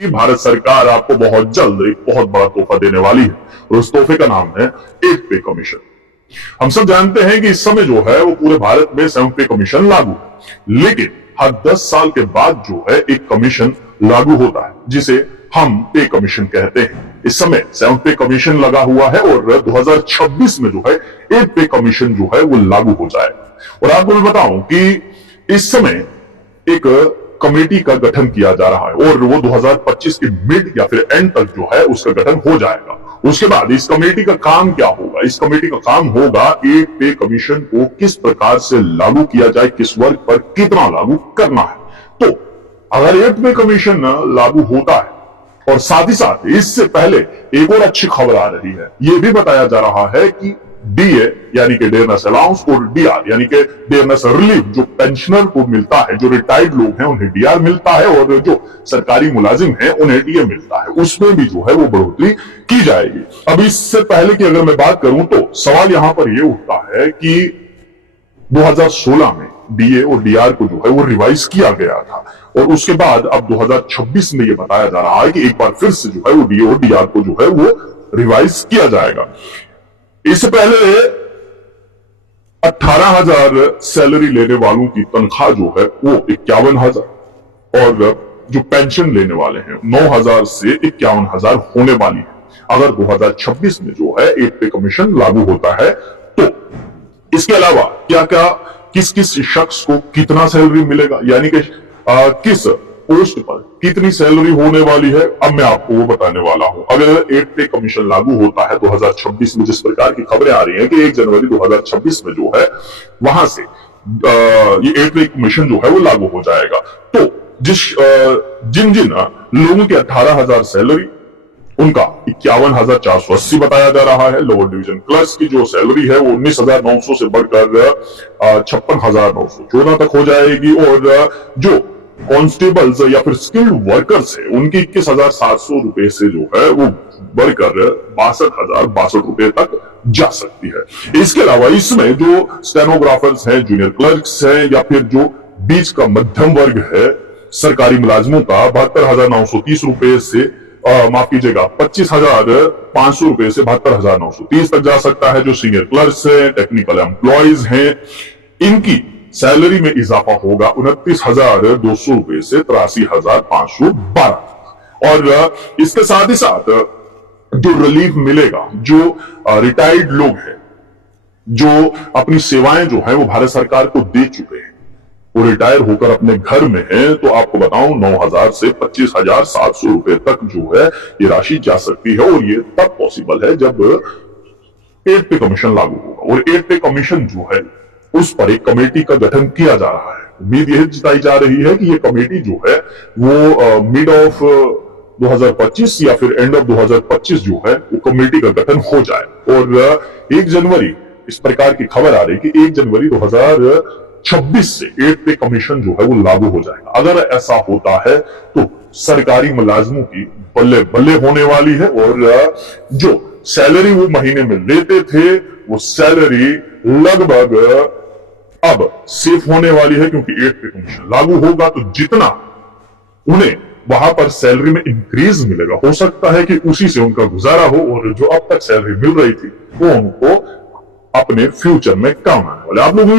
भारत सरकार आपको बहुत जल्द एक बहुत बड़ा तोहफा देने वाली है और उस तोहफे का नाम है 8 पे कमीशन। हम सब जानते हैं कि इस समय जो है वो पूरे भारत में 7 पे कमीशन लागू है, लेकिन हर 10 साल के बाद जो है एक कमीशन लागू होता है जिसे हम पे कमीशन कहते हैं। इस समय 7 पे कमीशन लगा हुआ है और 2026 में जो है 8 पे कमीशन जो है वो लागू हो जाएगा। और आपको मैं बताऊं कि इस समय एक कमेटी का गठन किया जा रहा है और वो 2025 के मिड या फिर एंड तक जो है उसका गठन हो जाएगा। उसके बाद इस कमेटी का काम क्या होगा? इस कमेटी का काम होगा 8 पे कमीशन को किस प्रकार से लागू किया जाए, किस वर्ग पर कितना लागू करना है। तो अगर 8 पे कमीशन लागू होता है और साथ ही साथ इससे पहले एक और अच्छी खबर आ रही है, यह भी बताया जा रहा है कि डीए यानी कि डेयरनेस अलाउंस और डीआर यानी कि डेयरनेस रिलीफ जो पेंशनर को मिलता है, जो रिटायर्ड लोग हैं उन्हें डीआर मिलता है और जो सरकारी मुलाजिम हैं उन्हें डीए मिलता है, उसमें भी जो है वो बढ़ोतरी की जाएगी। अब इससे पहले की अगर मैं बात करूं तो सवाल यहां पर यह उठता है कि 2016 में डीए और डीआर को जो है वो रिवाइज किया गया था और उसके बाद अब 2026 में यह बताया जा रहा है कि एक बार फिर से जो है वो डीए और डीआर को जो है वो रिवाइज किया जाएगा। इससे पहले 18,000 सैलरी लेने वालों की तनख्वाह जो है वो 51,000 और जो पेंशन लेने वाले हैं 9,000 से 51,000 होने वाली है अगर 2026 में जो है 8 पे कमीशन लागू होता है तो। इसके अलावा क्या क्या किस किस शख्स को कितना सैलरी मिलेगा, यानी कि किस पोस्ट पर कितनी सैलरी होने वाली है, अब मैं आपको वो बताने वाला हूं। अगर 8 पे कमीशन लागू होता है 2026 में, जिस प्रकार की खबरें आ रही हैं कि 1 जनवरी 2026 में जो है वहां से ये 8 पे कमीशन जो है वो लागू हो जाएगा, तो जिन जिन लोगों के 18,000 सैलरी उनका 51,480 बताया जा रहा है। लोअर डिवीजन क्लर्क्स की जो सैलरी है वो 19,900 से बढ़कर 56,914 तक हो जाएगी और जो कॉन्स्टेबल्स या फिर स्किल्ड वर्कर्स है उनकी 21,700 रुपए से जो है वो बढ़कर 62,062 रुपए तक जा सकती है। इसके अलावा इसमें जो स्टेनोग्राफर्स हैं, जूनियर क्लर्क्स हैं या फिर जो बीच का मध्यम वर्ग है सरकारी मुलाजिमों का 72,930 रुपए से माफ कीजिएगा 25,500 रुपए से 72,930 तक जा सकता है। जो सीनियर क्लर्क्स हैं, टेक्निकल एम्प्लॉयज हैं, इनकी सैलरी में इजाफा होगा 29,200 रुपए से 83,512 और इसके साथ ही साथ जो रिलीफ मिलेगा, जो रिटायर्ड लोग हैं जो अपनी सेवाएं जो है वो भारत सरकार को दे चुके हैं, वो रिटायर होकर अपने घर में है, तो आपको बताऊं 9,000 से 25,700 रुपए तक जो है ये राशि जा सकती है और ये तब पॉसिबल है जब 8 पे कमीशन लागू होगा। और 8 पे कमीशन जो है उस पर एक कमेटी का गठन किया जा रहा है। उम्मीद यह जताई जा रही है कि ये कमेटी जो है वो मिड ऑफ 2025 या फिर एंड ऑफ 2025 जो है वो कमेटी का गठन हो जाए और 1 जनवरी इस प्रकार की खबर आ रही कि 1 जनवरी 2026 से 8 पे कमीशन जो है वो लागू हो जाएगा। अगर ऐसा होता है तो सरकारी मुलाजिमों की बल्ले बल्ले होने वाली है और जो सैलरी वो महीने में लेते थे वो सैलरी लगभग अब सेफ होने वाली है, क्योंकि 8 पे कमीशन लागू होगा तो जितना उन्हें वहां पर सैलरी में इंक्रीज मिलेगा हो सकता है कि उसी से उनका गुजारा हो और जो अब तक सैलरी मिल रही थी वो उनको अपने फ्यूचर में काम आने वाले। आप लोग